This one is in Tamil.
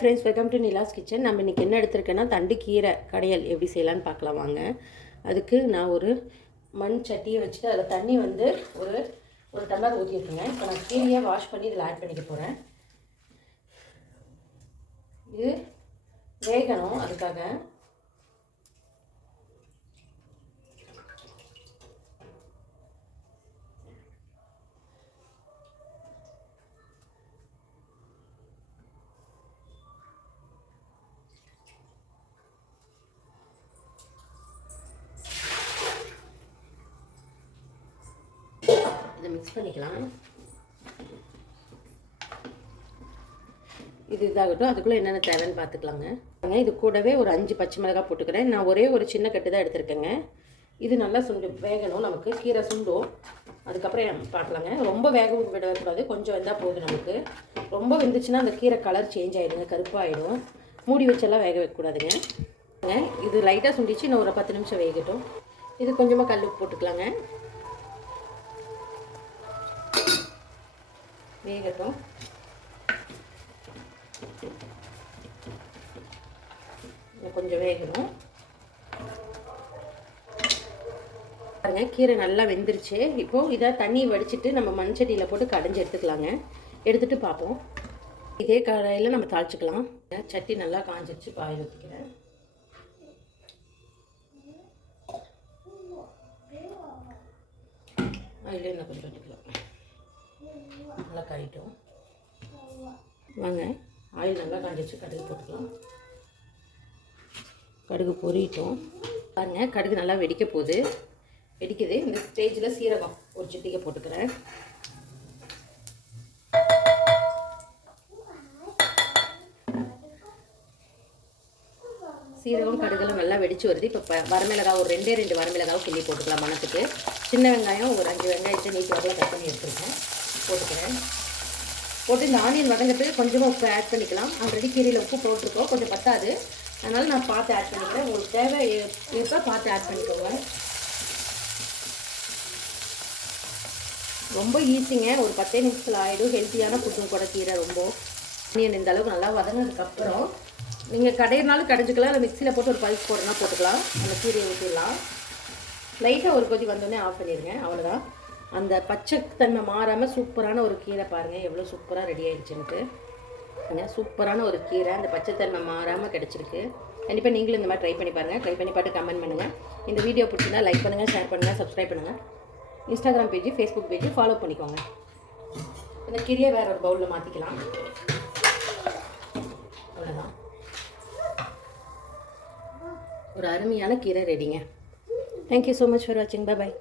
Friends, welcome to Nila's kitchen. நம்ம இன்றைக்கி என்ன எடுத்திருக்கேன்னா தண்டு கீரை கடையல் எப்படி செய்யலான்னு பார்க்கலாம் வாங்க. அதுக்கு நான் ஒரு மண் சட்டியை வச்சுட்டு அதில் தண்ணி வந்து ஒரு டம்ளர் ஊற்றிட்டுருங்க. இப்போ நான் கீரையை வாஷ் பண்ணி இதில் ஆட் பண்ணிக்க போகிறேன். இது வேகணும், அதுக்காக இதை மிக்ஸ் பண்ணிக்கலாம். இது இதாகட்டும். அதுக்குள்ளே என்னென்ன தேவைன்னு பார்த்துக்கலாங்க. இது கூடவே ஒரு 5 பச்சை மிளகாய் போட்டுக்கிறேன். நான் ஒரே ஒரு சின்ன கட்டு தான் எடுத்துருக்கேங்க. இது நல்லா வேகணும், நமக்கு கீரை சுண்டும். அதுக்கப்புறம் பார்க்கலாங்க. ரொம்ப வேக விடக்கூடாது, கொஞ்சம் வெந்தால் போதும். நமக்கு ரொம்ப வெந்துச்சுன்னா அந்த கீரை கலர் சேஞ்ச் ஆகிடுங்க, கருப்பாகிடும். மூடி வச்செல்லாம் வேக வைக்கக்கூடாதுங்க. இது லைட்டாக சுண்டிச்சு, இன்னும் ஒரு 10 நிமிஷம் வேகட்டும். இது கொஞ்சமாக கல் உப்பு போட்டுக்கலாங்க. வேகட்டும். கொஞ்சம் வேகணும் பாருங்க. கீரை நல்லா வெந்துருச்சு. இப்போது இதை தண்ணி வடிச்சிட்டு நம்ம மண் சட்டியில் போட்டு கடைஞ்சி எடுத்துக்கலாங்க. எடுத்துகிட்டு பார்ப்போம். இதே கடாயில் நம்ம தாளிச்சிக்கலாம். சட்டி நல்லா காஞ்சிருச்சு. பாயில் ஊற்றிக்கிறேன். அதில் இன்னும் கொஞ்சம் ஊற்றிக்கலாம். நல்லா காயிட்டும் வாங்க. ஆயில் நல்லா காஞ்சிச்சு. கடுகு போட்டுக்கலாம். கடுகு பொரியிட்டோம் பாருங்க. கடுகு நல்லா வெடிக்க போகுது, வெடிக்குது. இந்த ஸ்டேஜில் சீரகம் ஒரு சிட்டிகை போட்டுக்கிறேன். சீரகம் கடுகெல்லாம் நல்லா வெடிச்சு வருது. இப்போ வரமிளகாய் ஒரு 2 வரமிளகாவும் கிள்ளி போட்டுக்கலாம் மணத்துக்கு. சின்ன வெங்காயம் ஒரு 5 வெங்காயத்தை நீட்டாக கட் பண்ணி எடுத்துருக்கேன், போட்டுக்கிறேன். போட்டு இந்த ஆனியன் வதங்கிறதுக்கு கொஞ்சமாக உப்பு ஆட் பண்ணிக்கலாம். ஆல்ரெடி கீரையில் உப்பு போட்டிருக்கோம், கொஞ்சம் பத்தாது. அதனால் நான் பார்த்து ஆட் பண்ணிக்கிறேன். உங்களுக்கு தேவை எப்போ பார்த்து ஆட் பண்ணிக்கோங்க. ரொம்ப ஈஸிங்க, ஒரு 10 நிமிஷத்தில் ஆகிடும். ஹெல்த்தியான ஃபுட்டும் கூட கீரை. ரொம்ப ஆனியன் இந்த அளவுக்கு நல்லா வதங்கினதுக்கப்புறம் நீங்கள் கடையினாலும் கடைஞ்சிக்கலாம், இல்லை மிக்சியில் போட்டு ஒரு பல்ஸ் போடனா போட்டுக்கலாம். அந்த கீரையை ஊற்றிடலாம். லைட்டாக ஒரு கொதி வந்தோடனே ஆஃப் பண்ணிடுங்க. அவ்வளோதான். அந்த பச்சை தன்மை மாறாமல் சூப்பரான ஒரு கீரை பாருங்கள், எவ்வளோ சூப்பராக ரெடி ஆகிடுச்சுன்ட்டு. சூப்பரான ஒரு கீரை, அந்த பச்சைத்தன்மை மாறாமல் கிடச்சிருக்கு. கண்டிப்பாக நீங்களும் இந்த மாதிரி ட்ரை பண்ணி பாருங்கள். ட்ரை பண்ணி பார்த்து கமெண்ட் பண்ணுங்கள். இந்த வீடியோ பிடிச்சிருந்தா லைக் பண்ணுங்கள், ஷேர் பண்ணுங்கள், சப்ஸ்கிரைப் பண்ணுங்கள். Instagram page, Facebook page follow பண்ணிக்கோங்க. இந்த கீரையை வேறு ஒரு பவுலில் மாற்றிக்கலாம். அவ்வளோதான். ஒரு அருமையான கீரை ரெடிங்க. தேங்க்யூ ஸோ மச் ஃபார் வாட்சிங். Bye bye.